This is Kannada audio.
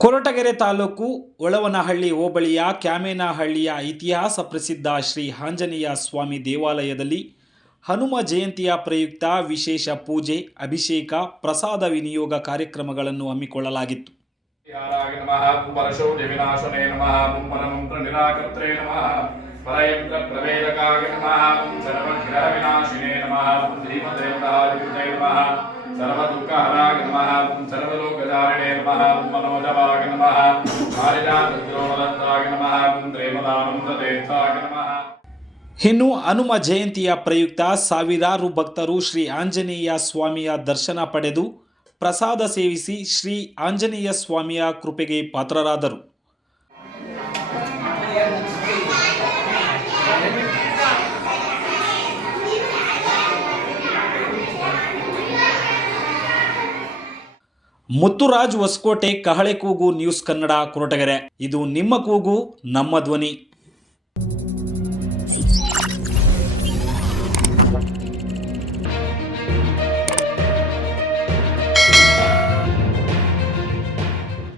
ಕೊರಟಗೆರೆ ತಾಲೂಕು ಒಳವನಹಳ್ಳಿ ಹೋಬಳಿಯ ಕ್ಯಾಮೇನಹಳ್ಳಿಯ ಇತಿಹಾಸ ಪ್ರಸಿದ್ಧ ಶ್ರೀ ಆಂಜನೇಯ ಸ್ವಾಮಿ ದೇವಾಲಯದಲ್ಲಿ ಹನುಮ ಜಯಂತಿಯ ಪ್ರಯುಕ್ತ ವಿಶೇಷ ಪೂಜೆ, ಅಭಿಷೇಕ, ಪ್ರಸಾದ ವಿನಿಯೋಗ ಕಾರ್ಯಕ್ರಮಗಳನ್ನು ಹಮ್ಮಿಕೊಳ್ಳಲಾಗಿತ್ತು. ನಮಃ ಇನ್ನು ಹನುಮ ಜಯಂತಿಯ ಪ್ರಯುಕ್ತ ಸಾವಿರಾರು ಭಕ್ತರು ಶ್ರೀ ಆಂಜನೇಯ ಸ್ವಾಮಿಯ ದರ್ಶನ ಪಡೆದು ಪ್ರಸಾದ ಸೇವಿಸಿ ಶ್ರೀ ಆಂಜನೇಯ ಸ್ವಾಮಿಯ ಕೃಪೆಗೆ ಪಾತ್ರರಾದರು. ಮುತ್ತುರಾಜ್ ಹೊಸಕೋಟೆ ಕಹಳೆ ಕೂಗು ನ್ಯೂಸ್ ಕನ್ನಡ ಕೊರಟಗೆರೆ. ಇದು ನಿಮ್ಮ ಕೂಗು ನಮ್ಮ ಧ್ವನಿ.